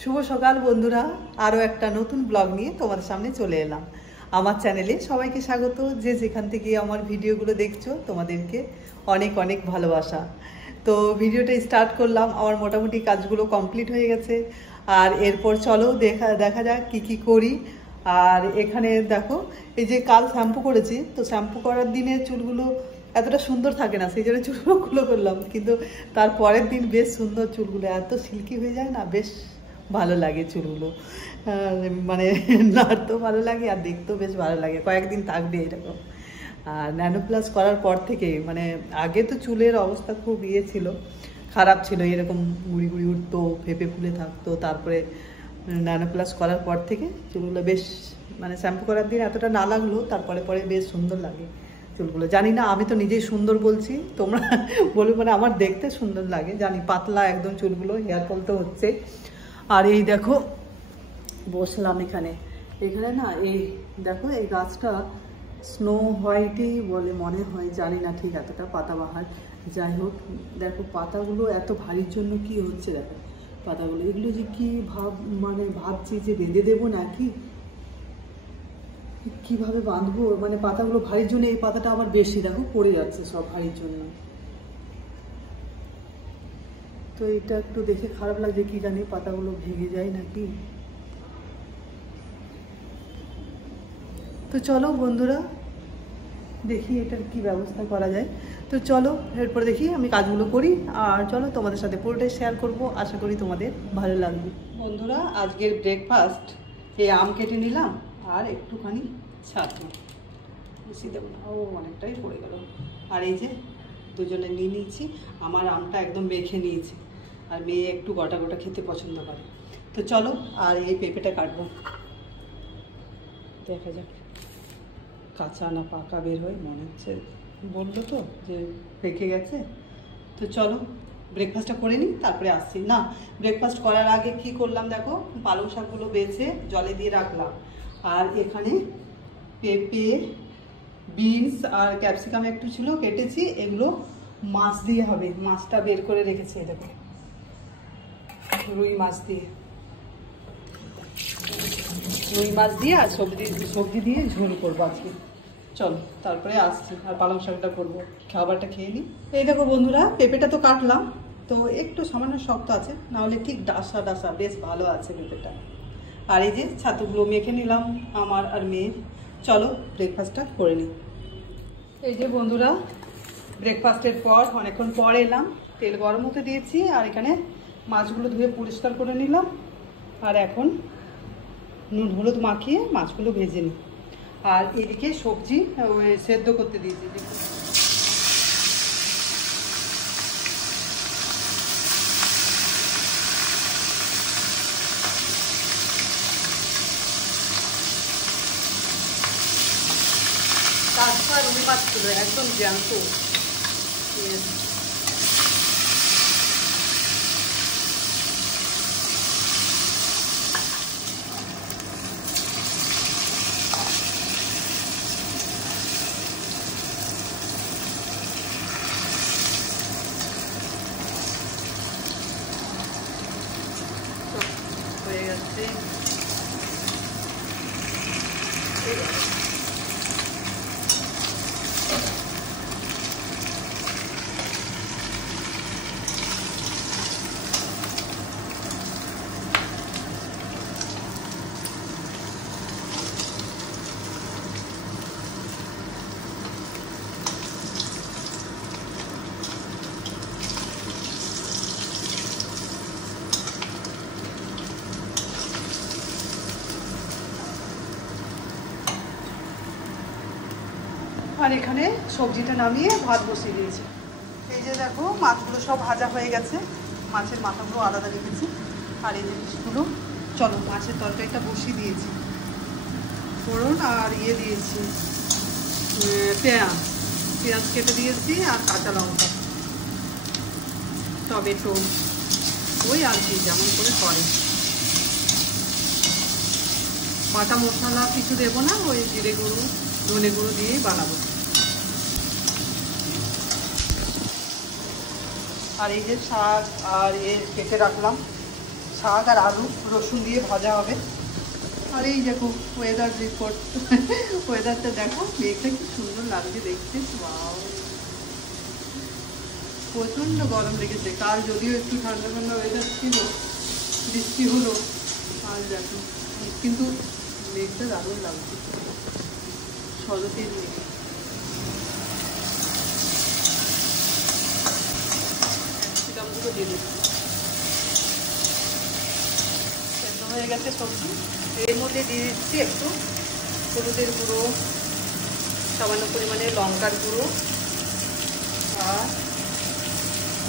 শুভ সকাল বন্ধুরা, আরও একটা নতুন ব্লগ নিয়ে তোমাদের সামনে চলে এলাম। আমার চ্যানেলে সবাইকে স্বাগত। যে যেখান থেকে আমার ভিডিওগুলো দেখছো তোমাদেরকে অনেক অনেক ভালোবাসা। তো ভিডিওটা স্টার্ট করলাম, আমার মোটামুটি কাজগুলো কমপ্লিট হয়ে গেছে। আর এরপর চলো দেখা যাক কি করি। আর এখানে দেখো, এই যে কাল শ্যাম্পু করেছি, তো শ্যাম্পু করার দিনে চুলগুলো এতটা সুন্দর থাকে না, সেই জন্য চুলগুলো খুলে করলাম। কিন্তু তার পরের দিন বেশ সুন্দর, চুলগুলো এত সিল্কি হয়ে যায় না, বেশ ভালো লাগে চুলগুলো। মানে নাড়তেও ভালো লাগে আর দেখতেও বেশ ভালো লাগে, কয়েকদিন থাকবে এরকম। আর ন্যানো প্লাস করার পর থেকে মানে আগে তো চুলের অবস্থা খুব ছিল, খারাপ ছিল, এরকম গুড়ি গুড়ি উঠতো, ফেপে ফুলে থাকতো। তারপরে ন্যানো প্লাস করার পর থেকে চুলগুলো বেশ, মানে শ্যাম্পু করার দিন এতটা না লাগলো, তারপরে বেশ সুন্দর লাগে চুলগুলো। জানি না, আমি তো নিজেই সুন্দর বলছি, তোমরা বলবে মানে আমার দেখতে সুন্দর লাগে জানি, পাতলা একদম চুলগুলো, হেয়ার ফল তো হচ্ছে। আর এই দেখো বসলাম এখানে না, এই দেখো এই গাছটা স্নো হোয়াইটই বলে মনে হয়, জানি না ঠিক এতটা পাতাবাহার। যাই হোক, দেখো পাতাগুলো এত ভারীর জন্য কি হচ্ছে, দেখো পাতাগুলো, এগুলো যে কি ভাবছি যে বেঁধে দেবো নাকি কিভাবে বাঁধবো, মানে পাতাগুলো ভারীর জন্য। এই পাতাটা আবার বেশি, দেখো পড়ে যাচ্ছে সব ভারীর জন্য। তো এটা একটু দেখে খারাপ লাগছে, কি জানি পাতাগুলো ভেঙে যায় নাকি। তো চলো বন্ধুরা, দেখি এটার কি ব্যবস্থা করা যায়। তো চলো এরপর দেখি আমি কাজগুলো করি, আর চলো তোমাদের সাথে পুরোটাই শেয়ার করব, আশা করি তোমাদের ভালো লাগবে। বন্ধুরা, আজকের ব্রেকফাস্ট এই আম কেটে নিলাম আর একটুখানি ছাতু, বেশি দেবো না, অনেকটাই পড়ে গেল। আর এই যে দুজনে নিয়ে নিয়েছি, আমার আমটা একদম মেখে নিয়েছি, আর মেয়ে একটু গোটা গোটা খেতে পছন্দ করে। তো চলো, আর এই পেঁপেটা কাটবো, দেখা যাক কাঁচা না পাকা বের হয়, মনে হচ্ছে বললো তো যে পেকে গেছে। তো চলো ব্রেকফাস্টটা করে নিই, তারপরে আসছি। না, ব্রেকফাস্ট করার আগে কি করলাম দেখো, পালং শাকগুলো বেছে জলে দিয়ে রাখলাম। আর এখানে পেঁপে, বিনস আর ক্যাপসিকাম একটু ছিল, কেটেছি। এগুলো মাছ দিয়ে হবে, মাছটা বের করে রেখেছি, দেখো রুই মাছ দিয়ে, রুই মাছ দিয়ে আর সবজি দিয়ে ঝোল করবো আজকে। চলো তারপরে আসছি, আর পালং শাকটা করবো, খাবারটা খেয়ে নিই। এই দেখো বন্ধুরা, পেঁপেটা তো কাটলাম, তো একটু সামান্য শক্ত আছে, নাহলে ঠিক ডাসা ডাসা বেশ ভালো আছে পেঁপেটা। আর এই যে ছাতুগুলো মেখে নিলাম আমার আর মেয়ের। চলো ব্রেকফাস্টটা করে নিই। এই যে বন্ধুরা, ব্রেকফাস্টের পর অনেকক্ষণ পর এলাম, তেল গরম হতে দিয়েছি, আর এখানে মাছগুলো ধুয়ে পরিষ্কার করে নিলাম। আর এখন নুন হলুদ মাখিয়ে মাছগুলো ভেজে নিই। আর এদিকে সবজি সেদ্ধ করতে দিয়েছি, দেখুন টাটকা রুই মাছ ছিল, একদম জ্যান্ত। হয়ে গেছে, আর এখানে সবজিটা নামিয়ে ভাত বসিয়ে দিয়েছি। এই যে দেখো মাছগুলো সব ভাজা হয়ে গেছে, মাছের মাথাগুলো আলাদা রেখেছি। আর এই জিনিসগুলো, চলো মাছের তরকারিটা বসিয়ে দিয়েছি, ফোড়ন আর দিয়েছি পেঁয়াজ কেটে দিয়েছি, আর কাঁচা লঙ্কা, টমেটো, ওই আর কি যেমন করে করে। বাটা মশলা কিছু দেবো না, ওই জিরে গুঁড়ো ধনে গুঁড়ো দিয়েই বানাবো। আর এই যে শাক আর কেটে রাখলাম, শাক আর আলু রসুন দিয়ে ভাজা হবে। আর এই দেখো ওয়েদার রিপোর্ট, ওয়েদারটা দেখো, মেঘটা কি সুন্দর লাগছে দেখতে। ওয়াও, প্রচণ্ড গরম লেগেছে। কাল যদিও একটু ঠান্ডা ঠান্ডা ওয়েদার ছিল, বৃষ্টি হলো, আজ দেখো কিন্তু মেঘটা দারুণ লাগছে, শরতের মেঘ। ক্যাপসিকামগুলো দিয়ে দিচ্ছি। সেদ্ধ হয়ে গেছে সবজি। এর মধ্যে দিয়ে দিচ্ছি একটু হলুদের গুঁড়ো, সামান্য পরিমাণে লঙ্কার গুঁড়ো আর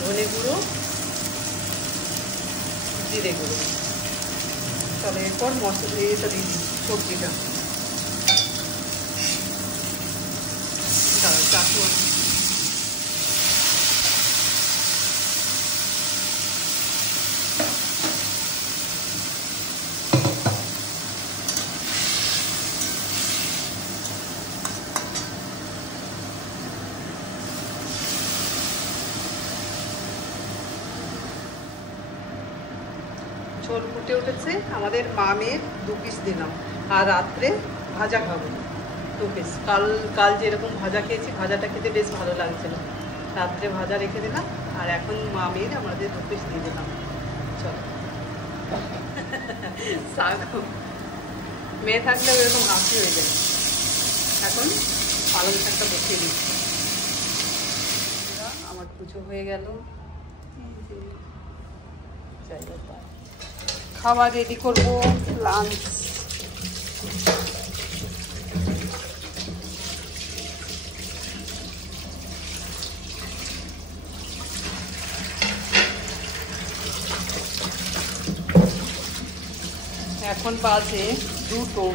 ধনে গুঁড়ো, জিরে গুঁড়ো। তাহলে এরপর মশলা এটা দিয়ে দিই, সবজিটা চাটুয়া। ঝোল ফুটে উঠেছে। আমাদের মা মেয়ের 2 পিস দিলাম, আর রাত্রে ভাজা খাবো 2 পিস। কাল যেরকম ভাজা খেয়েছি, ভাজাটা খেতে বেশ ভালো লাগছিল, রাত্রে ভাজা রেখে দিলাম। আর এখন মা মেয়ের আমাদের 2 পিস দিয়ে দিলাম। চলো শাক মেয়ে থাকলে ওরকম হাসি হয়ে যায়। এখন পালং শাকটা বসিয়ে দিচ্ছি। আমার পুজো হয়ে গেল, খাবার রেডি করবো, লাঞ্চ। এখন বাজে 2টো।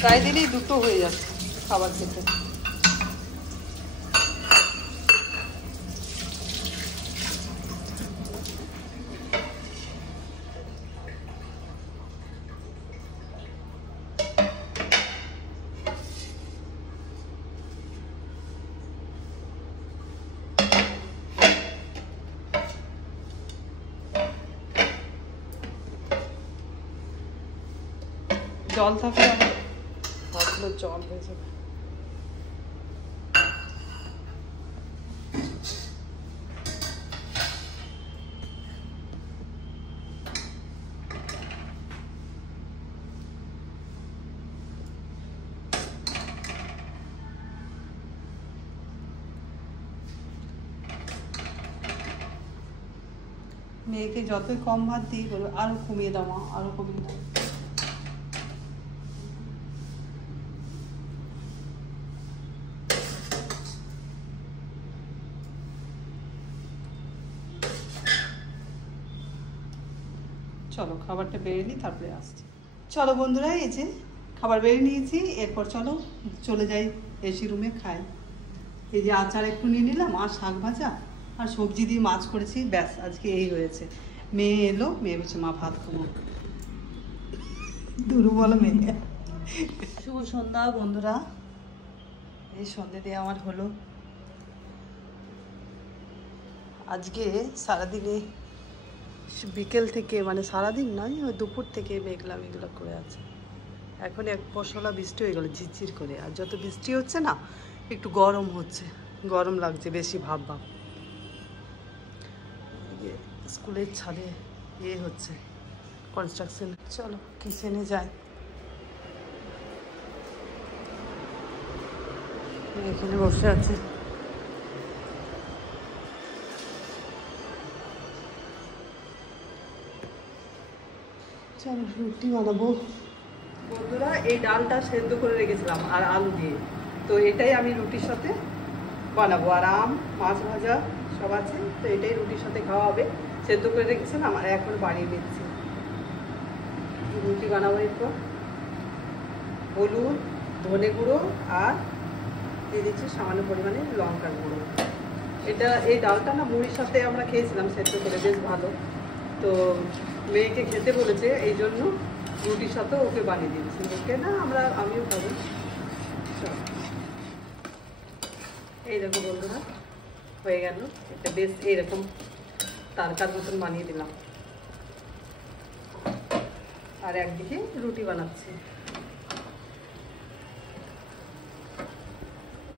প্রায় দিনই 2টো হয়ে যাচ্ছে খাবার খেতে। জল থাকলে ভাবলো জল হয়ে যাবে। মেয়েকে যতই কম ভাত দিই বলবো আরো কমিয়ে দাও মা, আরো কমিয়ে দাও। চলো খাবারটা বেড়ে নিই, তারপরে আসছি। চলো বন্ধুরা, এই যে খাবার বেড়ে নিয়েছি। এরপর চলো চলে যাই এসি রুমে, খাই। এই যে আচার একটু নিয়ে নিলাম, আর শাক ভাজা আর সবজি দিয়ে মাছ করেছি, ব্যাস আজকে এই হয়েছে। মেয়ে এলো, মেয়ে বলছে মা ভাত খাবো। দুর্বল মেয়ে। শুভ সন্ধ্যা বন্ধুরা, এই সন্ধ্যে দিয়ে আমার হলো। আজকে সারাদিনে বিকেল থেকে, মানে সারাদিন নয়, ওই দুপুর থেকে মেঘলা মেঘলা করে আছে। এখন এক পশলা বৃষ্টি হয়ে গেল ঝিরঝির করে। আর যত বৃষ্টি হচ্ছে না, একটু গরম হচ্ছে, গরম লাগছে বেশি ভাব ভাব। স্কুলের ছাদে হচ্ছে কনস্ট্রাকশন। চলো কিচেনে যাই। এখানে বসে আছে। চলো রুটি বানাবো বন্ধুরা। এই ডালটা সেদ্ধ করে রেখেছিলাম আর আলু দিয়ে, তো এটাই আমি রুটির সাথে বানাবো। আর আম, মাছ ভাজা সব আছে, তো এটাই রুটির সাথে খাওয়া হবে। সেদ্ধ করে রেখেছিলাম আর এখন বানিয়ে দিচ্ছি। রুটি বানাবো। এরপর হলুদ, ধনে গুঁড়ো আর দিয়ে দিচ্ছি সামান্য পরিমাণে লঙ্কার গুঁড়ো। এই ডালটা না মুড়ির সাথে আমরা খেয়েছিলাম সেদ্ধ করে, বেশ ভালো। তো মেয়েকে খেতে বলেছে, এই জন্য রুটির সাথে ওকে বানিয়ে দিচ্ছি। ওকে না, আমিও খাবো। এই দেখো বন্ধুরা, হয়ে গেল। এটা বেশ এইরকম তারকার মতন বানিয়ে দিলাম। আর একদিকে রুটি বানাচ্ছি।